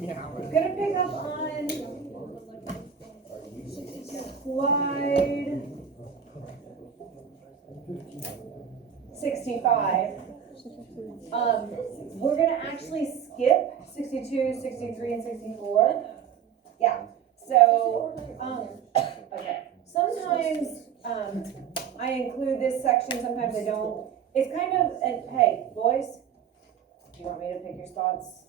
Gonna pick up on slide 65. We're gonna actually skip 62, 63, and 64. Yeah. So, okay. Sometimes I include this section, sometimes I don't. It's kind of, and hey, boys, do you want me to pick your spots?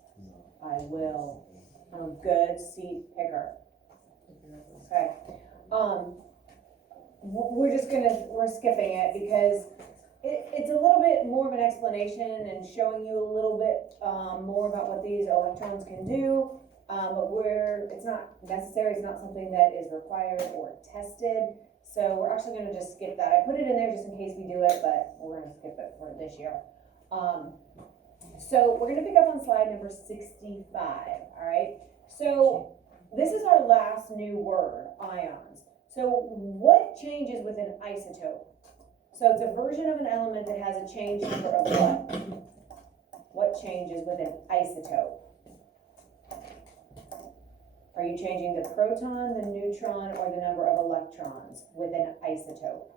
I will. I'm a good seat picker. Okay. We're skipping it because it's a little bit more of an explanation and showing you a little bit more about what these electrons can do. But it's not necessary, it's not something that is required or tested. So we're actually gonna just skip that. I put it in there just in case we do it, but we're gonna skip it for this year. So we're gonna pick up on slide number 65, all right? So this is our last new word, ions. So what changes with an isotope? So it's a version of an element that has a change number of what? What changes with an isotope? Are you changing the proton, the neutron, or the number of electrons with an isotope?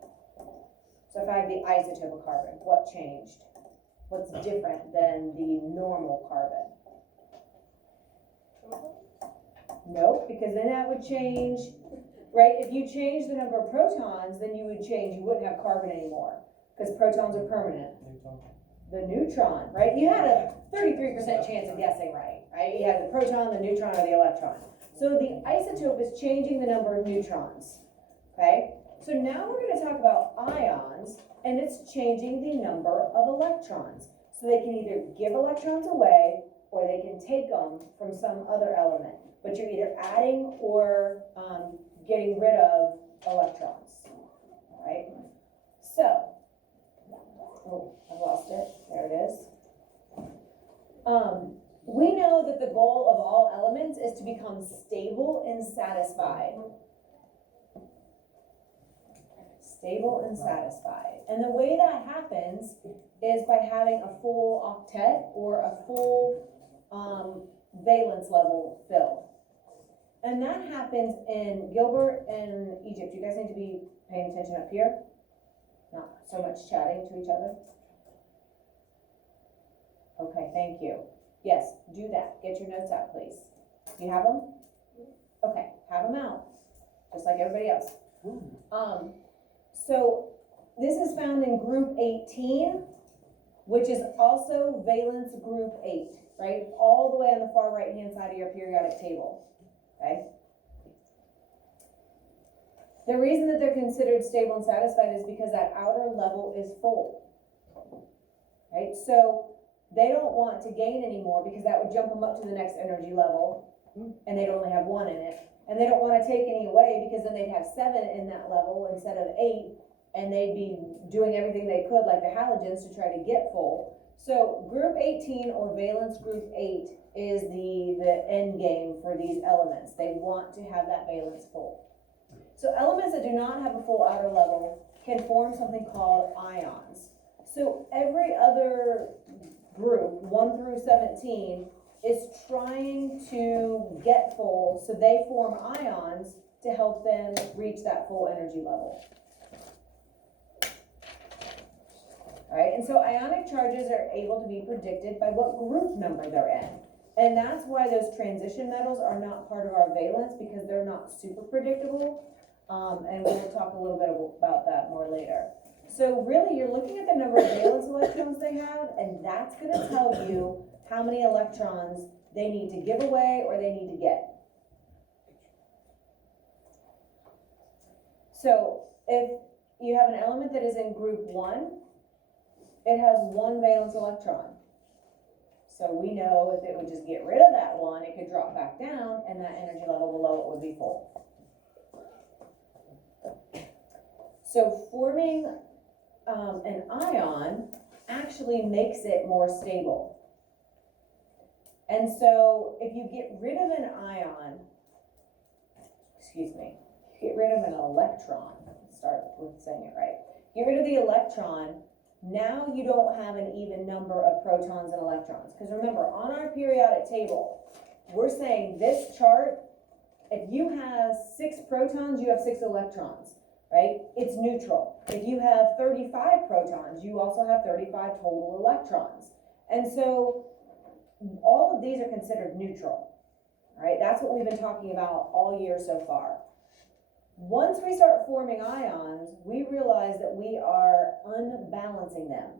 So if I have the isotope of carbon, what changed? What's different than the normal carbon? Nope, because then that would change, right? If you change the number of protons, then you wouldn't have carbon anymore, because protons are permanent. The neutron, right? You had a 33% chance of guessing right? You had the proton, the neutron, or the electron. So the isotope is changing the number of neutrons, okay? So now we're going to talk about ions, and it's changing the number of electrons. So they can either give electrons away, or they can take them from some other element. But you're either adding or getting rid of electrons, all right? So, oh, I lost it. There it is. We know that the goal of all elements is to become stable and satisfied. Stable and satisfied. And the way that happens is by having a full octet or a full valence level filled. And that happens in Gilbert and Egypt. You guys need to be paying attention up here. Not so much chatting to each other. Okay, thank you. Yes, do that. Get your notes out, please. You have them? Okay, have them out, just like everybody else. So this is found in group 18, which is also valence group 8, right? All the way on the far right-hand side of your periodic table, okay? The reason that they're considered stable and satisfied is because that outer level is full, right? So they don't want to gain anymore because that would jump them up to the next energy level, and they'd only have 1 in it. And they don't want to take any away because then they'd have 7 in that level instead of 8, and they'd be doing everything they could, like the halogens, to try to get full. So group 18 or valence group 8 is the end game for these elements. They want to have that valence full. So elements that do not have a full outer level can form something called ions. So every other group, 1 through 17, is trying to get full, so they form ions to help them reach that full energy level. All right, and so ionic charges are able to be predicted by what group number they're in. And that's why those transition metals are not part of our valence, because they're not super predictable. And we'll talk a little bit about that more later. So really, you're looking at the number of valence electrons they have, and that's going to tell you how many electrons they need to give away or they need to get. So if you have an element that is in group 1, it has 1 valence electron. So we know if it would just get rid of that 1, it could drop back down, and that energy level below it would be full. So forming an ion actually makes it more stable. And so if you get rid of an ion, get rid of an electron, let's start with saying it right. Get rid of the electron, now you don't have an even number of protons and electrons. Because remember, on our periodic table, we're saying this chart, if you have 6 protons, you have 6 electrons, right? It's neutral. If you have 35 protons, you also have 35 total electrons. And so all of these are considered neutral, right? That's what we've been talking about all year so far. Once we start forming ions, we realize that we are unbalancing them.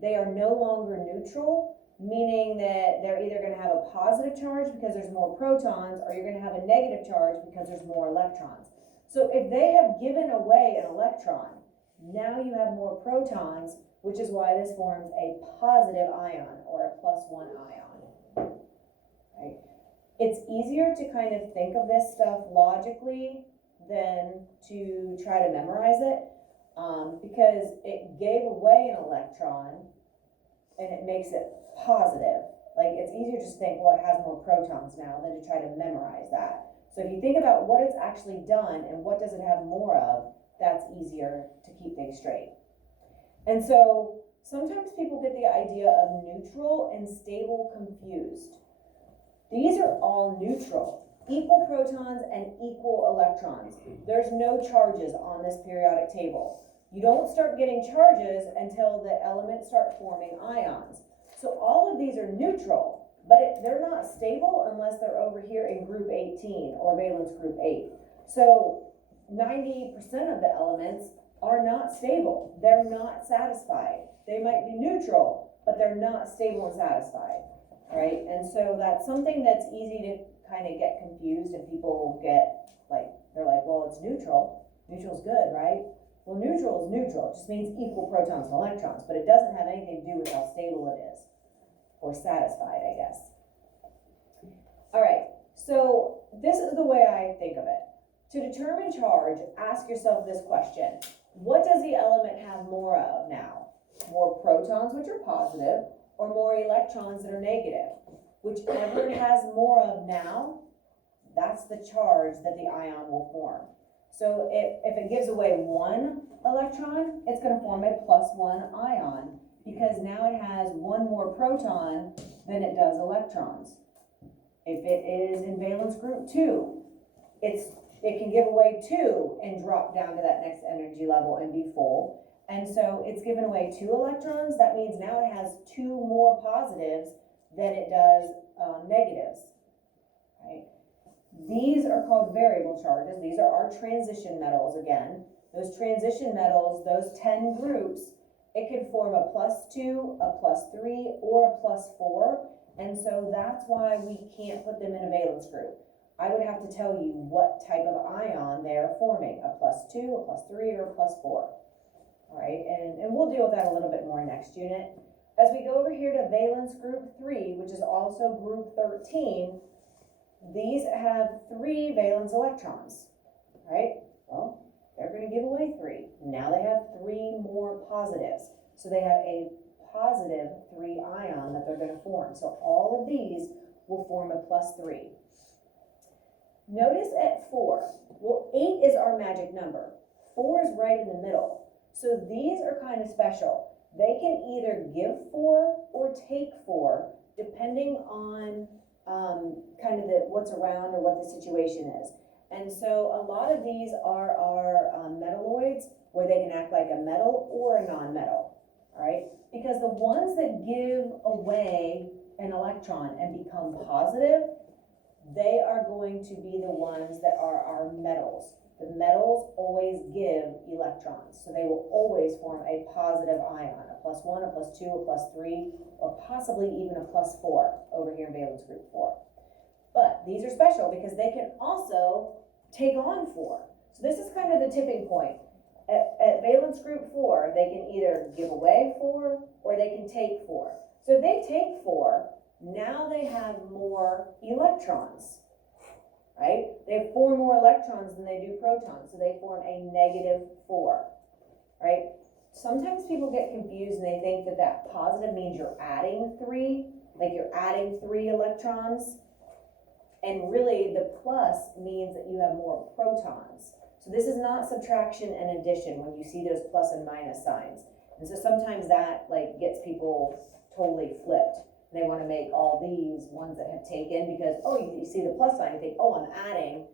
They are no longer neutral, meaning that they're either going to have a positive charge because there's more protons, or you're going to have a negative charge because there's more electrons. So if they have given away an electron, now you have more protons, which is why this forms a positive ion or a +1 ion. Right? It's easier to kind of think of this stuff logically than to try to memorize it, because it gave away an electron and it makes it positive. Like, it's easier to just think, well, it has more protons now, than to try to memorize that. So if you think about what it's actually done and what does it have more of, that's easier to keep things straight. And so sometimes people get the idea of neutral and stable confused. These are all neutral, equal protons and equal electrons. There's no charges on this periodic table. You don't start getting charges until the elements start forming ions. So all of these are neutral, but they're not stable unless they're over here in group 18 or valence group 8. So 90% of the elements are not stable. They're not satisfied. They might be neutral, but they're not stable and satisfied, right? And so that's something that's easy to kind of get confused, and people get like, they're like, well, it's neutral. Neutral's good, right? Well, neutral is neutral. It just means equal protons and electrons, but it doesn't have anything to do with how stable it is, or satisfied, I guess. All right, so this is the way I think of it. To determine charge, ask yourself this question. What does the element have more of now? More protons, which are positive, or more electrons that are negative? Whichever it has more of now, that's the charge that the ion will form. So if it gives away 1 electron, it's going to form a +1 ion, because now it has 1 more proton than it does electrons. If it is in valence group 2, it can give away 2 and drop down to that next energy level and be full. And so it's given away 2 electrons. That means now it has 2 more positives than it does negatives, right? These are called variable charges. These are our transition metals again. Those transition metals, those 10 groups, it can form a +2, a +3, or a +4. And so that's why we can't put them in a valence group. I would have to tell you what type of ion they're forming, a +2, a +3, or a +4. All right, and we'll deal with that a little bit more next unit. As we go over here to valence group 3, which is also group 13, these have 3 valence electrons, right? Well, they're going to give away 3. Now they have 3 more positives. So they have a positive 3 ion that they're going to form. So all of these will form a +3. Notice at 4, well, 8 is our magic number. 4 is right in the middle. So these are kind of special. They can either give 4 or take 4, depending on kind of what's around or what the situation is. And so a lot of these are our metalloids, where they can act like a metal or a non-metal, all right? Because the ones that give away an electron and become positive, they are going to be the ones that are our metals. The metals always give electrons, so they will always form a positive ion, a +1, a +2, a +3, or possibly even a +4 over here in valence group 4. But these are special because they can also take on 4. So this is kind of the tipping point. At valence group 4, they can either give away 4 or they can take 4. So if they take 4, now they have more electrons, right? They have 4 more electrons than they do protons, so they form a -4, right? Sometimes people get confused and they think that that positive means you're adding 3, like you're adding 3 electrons, and really the plus means that you have more protons. So this is not subtraction and addition when you see those plus and minus signs. And so sometimes that like gets people totally flipped. They want to make all these ones that have taken because, oh, you see the plus sign, you think, oh, I'm adding,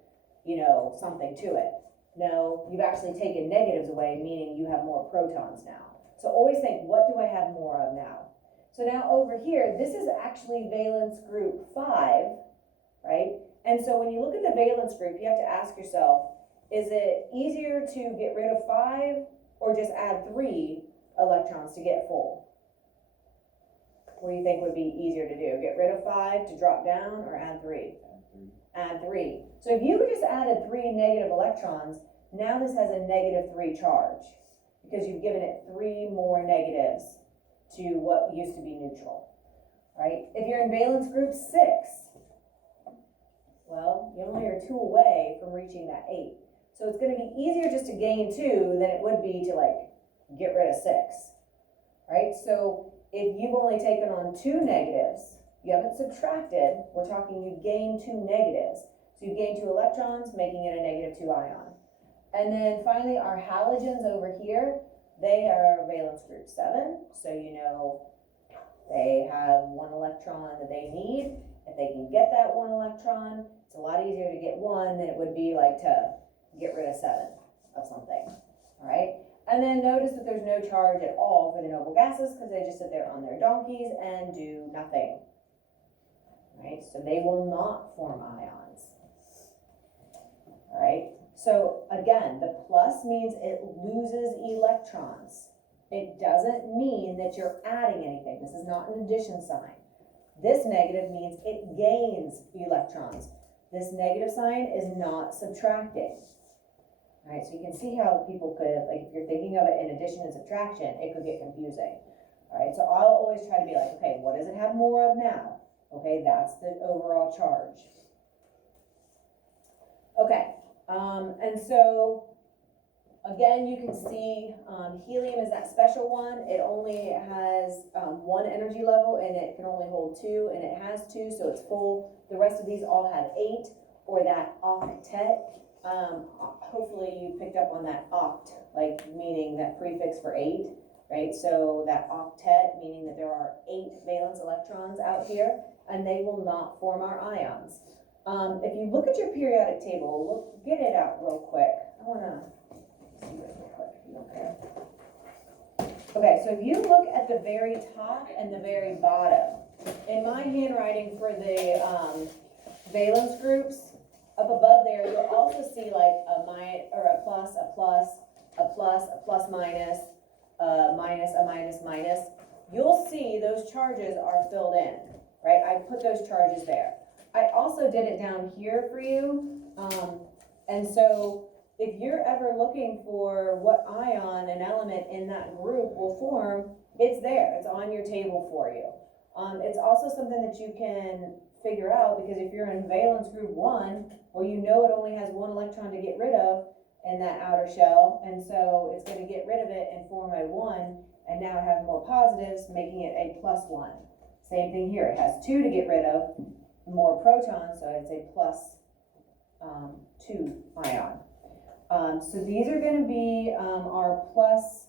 something to it. No, you've actually taken negatives away, meaning you have more protons now. So always think, what do I have more of now? So now over here, this is actually valence group 5, right? And so when you look at the valence group, you have to ask yourself, is it easier to get rid of 5 or just add 3 electrons to get full? What do you think would be easier to do? Get rid of 5 to drop down or add 3? Add 3. So if you just added 3 negative electrons, now this has a -3 charge because you've given it 3 more negatives to what used to be neutral, right? If you're in valence group 6, well, you only are 2 away from reaching that 8. So it's going to be easier just to gain 2 than it would be to get rid of 6, right? So if you've only taken on 2 negatives, you haven't subtracted, we're talking you gain 2 negatives. So you gain 2 electrons, making it a -2 ion. And then finally our halogens over here, they are valence group 7. So they have 1 electron that they need. If they can get that 1 electron, it's a lot easier to get 1 than it would be to get rid of 7 of something, all right? And then notice that there's no charge at all for the noble gases because they just sit there on their donkeys and do nothing, right? So they will not form ions, all right? So again, the plus means it loses electrons. It doesn't mean that you're adding anything. This is not an addition sign. This negative means it gains electrons. This negative sign is not subtracting. All right, so you can see how people could, if you're thinking of it in addition and subtraction, it could get confusing. All right, so I'll always try to be okay, what does it have more of now? Okay, that's the overall charge. Okay, and so again, you can see helium is that special one. It only has 1 energy level and it can only hold 2, and it has 2, so it's full. The rest of these all have 8 or that octet. Hopefully you picked up on that oct, meaning that prefix for 8, right? So that octet, meaning that there are 8 valence electrons out here, and they will not form our ions. If you look at your periodic table, get it out real quick. I want to see it real quick, if you don't care. Okay, so if you look at the very top and the very bottom, in my handwriting for the valence groups, up above there, you'll also see a plus, a plus, a plus, a plus minus, a minus, a minus, minus. You'll see those charges are filled in, right? I put those charges there. I also did it down here for you. And so if you're ever looking for what ion an element in that group will form, it's there. It's on your table for you. It's also something that you can figure out because if you're in valence group 1, well, it only has 1 electron to get rid of in that outer shell, and so it's going to get rid of it and form a 1, and now it has more positives, making it a +1. Same thing here. It has 2 to get rid of, more protons, so it's a +2 ion. So these are going to be our plus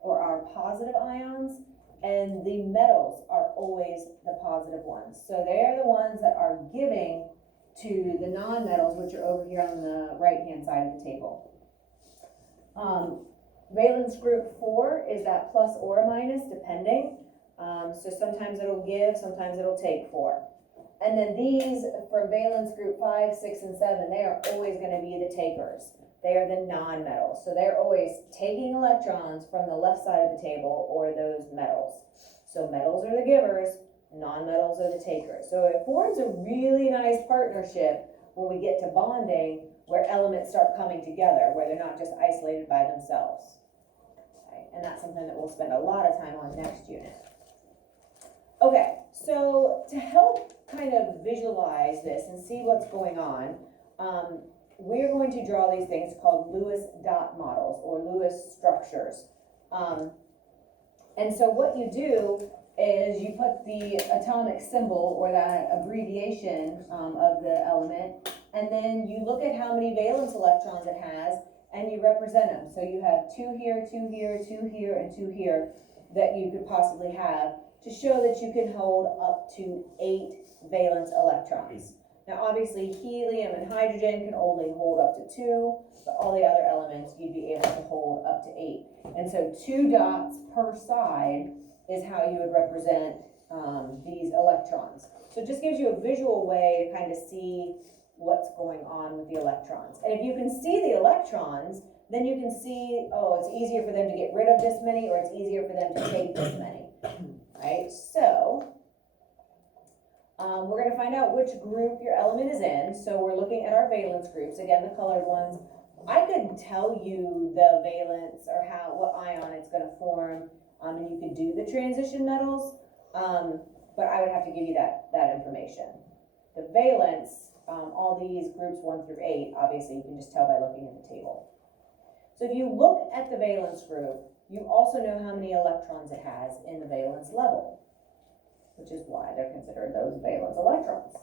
or our positive ions. And the metals are always the positive ones. So they're the ones that are giving to the non-metals, which are over here on the right-hand side of the table. Valence group 4 is that plus or a minus, depending. So sometimes it'll give, sometimes it'll take 4. And then these, for valence group 5, 6, and 7, they are always going to be the takers. They are the non-metals. So they're always taking electrons from the left side of the table or those metals. So metals are the givers, non-metals are the takers. So it forms a really nice partnership when we get to bonding where elements start coming together, where they're not just isolated by themselves. Okay? And that's something that we'll spend a lot of time on next unit. Okay, so to help kind of visualize this and see what's going on, we're going to draw these things called Lewis dot models or Lewis structures. And so what you do is you put the atomic symbol or that abbreviation of the element, and then you look at how many valence electrons it has, and you represent them. So you have 2 here, 2 here, 2 here, and 2 here that you could possibly have. to show that you can hold up to 8 valence electrons. Now, obviously, helium and hydrogen can only hold up to 2, but all the other elements you'd be able to hold up to 8. And so 2 dots per side is how you would represent these electrons. So it just gives you a visual way to kind of see what's going on with the electrons. And if you can see the electrons, then you can see, oh, it's easier for them to get rid of this many, or it's easier for them to take this many, right? So we're going to find out which group your element is in. So we're looking at our valence groups, again, the colored ones. I could tell you the valence or what ion it's going to form, and you could do the transition metals, but I would have to give you that information. The valence, all these groups 1 through 8, obviously you can just tell by looking at the table. So if you look at the valence group, you also know how many electrons it has in the valence level, which is why they're considered those valence electrons.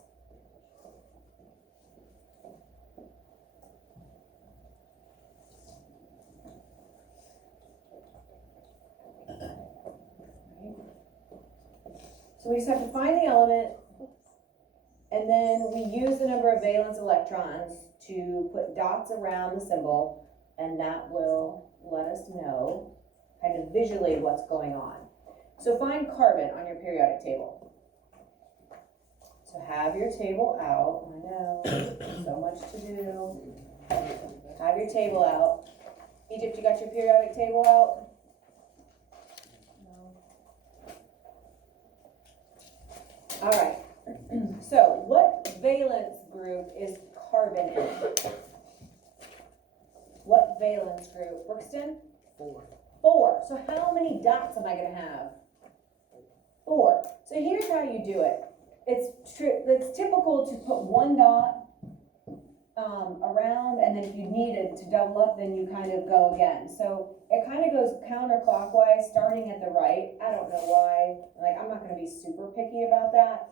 So we just have to find the element, and then we use the number of valence electrons to put dots around the symbol, and that will let us know kind of visually what's going on. So find carbon on your periodic table. So have your table out. I know, so much to do. Have your table out. Egypt, you got your periodic table out? All right, so what valence group is carbon in? What valence group? Brookston? 4. 4. So how many dots am I going to have? 4. So here's how you do it. It's typical to put 1 dot around, and then if you needed to double up, then you kind of go again. So it kind of goes counterclockwise, starting at the right. I don't know why. Like, I'm not going to be super picky about that.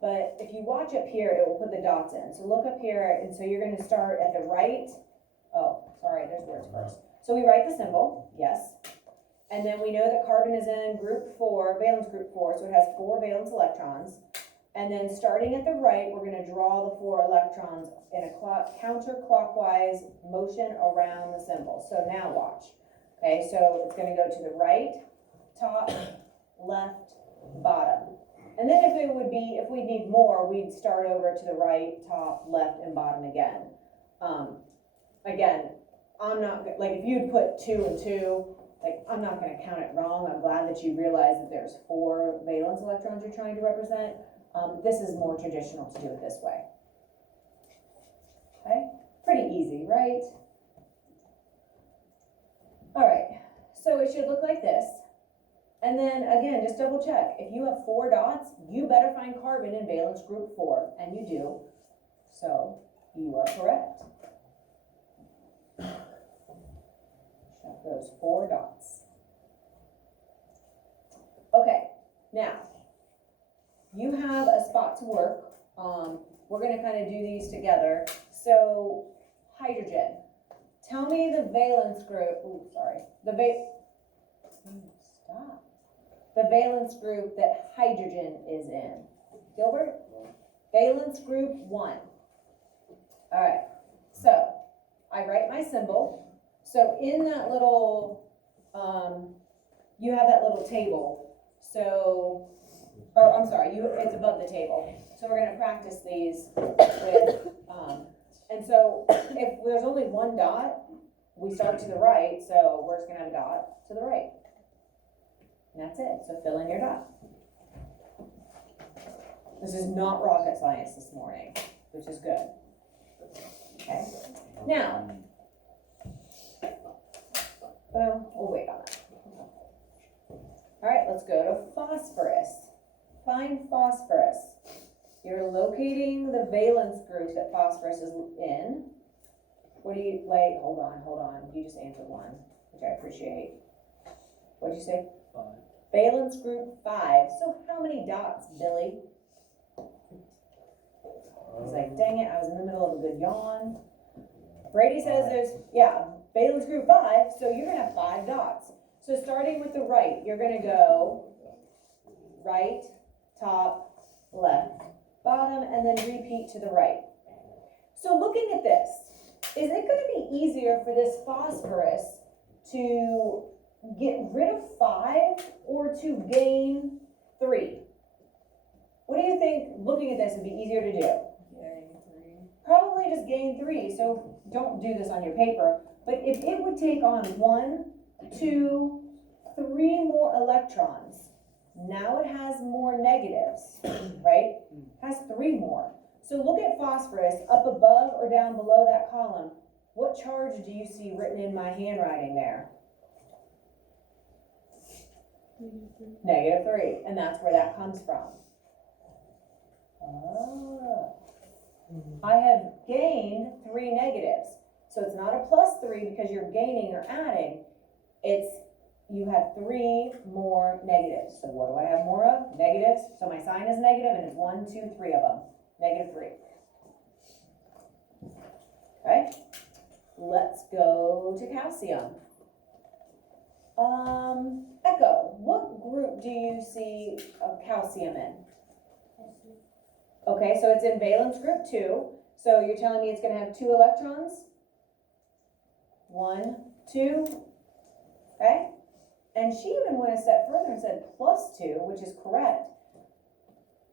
But if you watch up here, it will put the dots in. So look up here, and so you're going to start at the right. Oh, sorry, there's words first. So we write the symbol, yes. And then we know that carbon is in group 4, valence group 4, so it has 4 valence electrons. And then starting at the right, we're going to draw the 4 electrons in a counterclockwise motion around the symbol. So now watch. Okay, so it's going to go to the right, top, left, bottom. And then if we need more, we'd start over to the right, top, left, and bottom again. Again, I'm not, like, if you'd put 2 and 2, like, I'm not going to count it wrong. I'm glad that you realize that there's 4 valence electrons you're trying to represent. This is more traditional to do it this way. Okay, pretty easy, right? All right, so it should look like this. And then again, just double check. If you have 4 dots, you better find carbon in valence group 4, and you do. So you are correct. Check those 4 dots. Okay, now you have a spot to work. We're going to kind of do these together. So hydrogen. Tell me the valence group. Ooh, sorry. Stop. The valence group that hydrogen is in. Gilbert? Valence group 1. All right. So I write my symbol. So in that little, you have that little table. So, or I'm sorry, it's above the table. So we're going to practice these with, and so if there's only 1 dot, we start to the right, so we're just going to have a dot to the right. And that's it. So fill in your dot. This is not rocket science this morning, which is good. Okay. Now, well, we'll wait on that. All right, let's go to phosphorus. Find phosphorus. You're locating the valence group that phosphorus is in. What do you, wait, hold on. You just answered 1, which I appreciate. What'd you say? 5. Valence group 5. So how many dots, Billy? He's like, dang it, I was in the middle of a good yawn. Brady says there's, yeah, valence group 5, so you're going to have 5 dots. So starting with the right, you're going to go right, top, left, bottom, and then repeat to the right. So looking at this, is it gonna be easier for this phosphorus to get rid of 5 or to gain 3? What do you think, looking at this, would be easier to do? Probably just gain 3, so don't do this on your paper. But if it would take on 1, 2, 3 more electrons, now it has more negatives, right? It has 3 more. So look at phosphorus up above or down below that column. What charge do you see written in my handwriting there? -3, and that's where that comes from. Oh. I have gained 3 negatives. So it's not a +3 because you're gaining or adding. It's, you have 3 more negatives. So what do I have more of? Negatives. So my sign is negative and it's 1, 2, 3 of them. -3. Okay. Let's go to calcium. Echo, what group do you see calcium in? Okay, so it's in valence group 2. So you're telling me it's going to have 2 electrons? 1, 2. Okay? And she even went a step further and said +2, which is correct.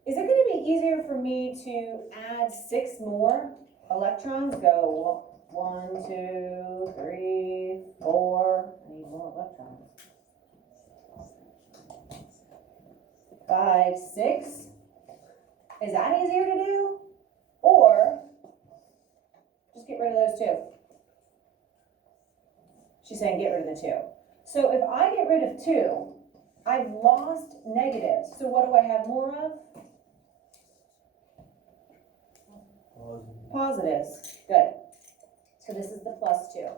Is it going to be easier for me to add 6 more electrons? Go 1, 2, 3, 4. I need more electrons. 5, 6. Is that easier to do? Or just get rid of those 2? She's saying get rid of the 2. So if I get rid of 2, I've lost negatives. So what do I have more of? Positives. Good. So this is the +2.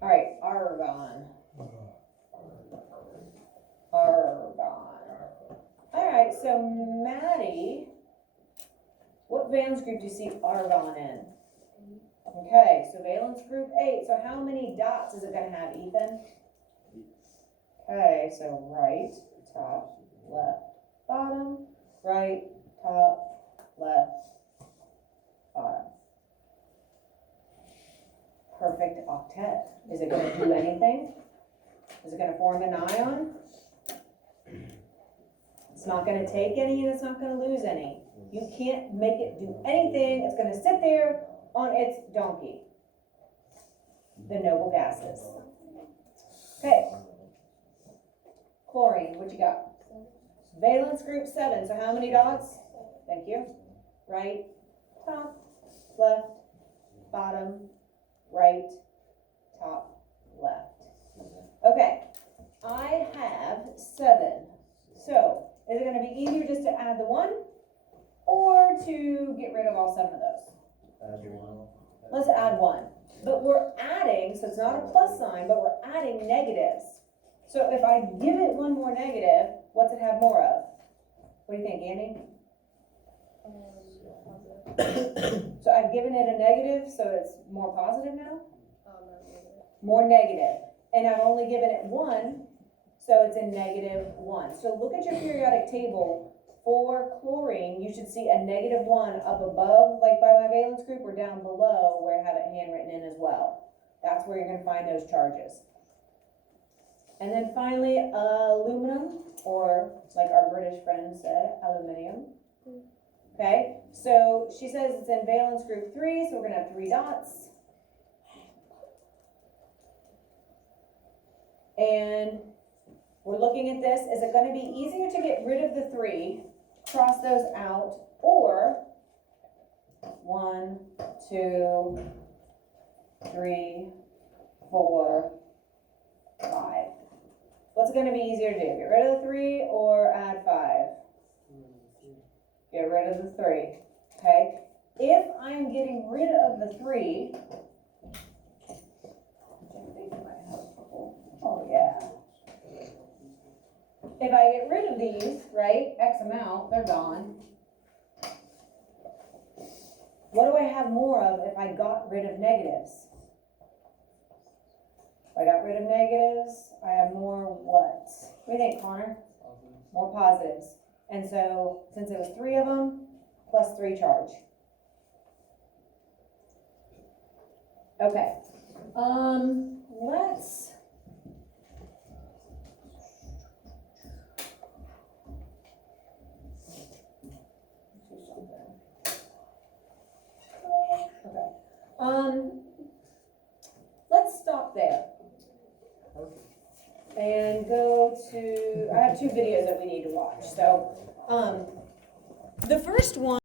All right, argon. Argon. All right, so Maddie, what valence group do you see argon in? Okay, so valence group 8. So how many dots is it going to have, Ethan? Okay, so right, top, left, bottom, right, top, left, bottom. Perfect octet. Is it going to do anything? Is it going to form an ion? It's not going to take any and it's not going to lose any. You can't make it do anything. It's going to sit there on its donkey. The noble gases. Okay. Chlorine, what you got? Valence group 7. So how many dots? Thank you. Right, top, left, bottom, right, top, left. Okay. I have 7. So is it going to be easier just to add the 1 or to get rid of all 7 of those? Let's add 1. But we're adding, so it's not a plus sign, but we're adding negatives. So if I give it 1 more negative, what's it have more of? What do you think, Andy? So I've given it a negative, so it's more positive now? More negative. And I've only given it 1, so it's a -1. So look at your periodic table. For chlorine, you should see a -1 up above, like by my valence group, or down below where I have it handwritten in as well. That's where you're going to find those charges. And then finally, aluminum, or like our British friend said, aluminium. Okay, so she says it's in valence group 3, so we're going to have 3 dots. And we're looking at this. Is it going to be easier to get rid of the 3, cross those out, or 1, 2, 3, 4, 5? What's it going to be easier to do? Get rid of the 3 or add 5? Get rid of the 3. Okay. If I'm getting rid of the 3, oh yeah. If I get rid of these, right, X amount, they're gone. What do I have more of if I got rid of negatives? If I got rid of negatives, I have more what? What do you think, Connor? more positives. And so, since it was 3 of them, plus 3 charge. Okay, let's. Okay, let's stop there. And go to, I have 2 videos that we need to watch, so, the first one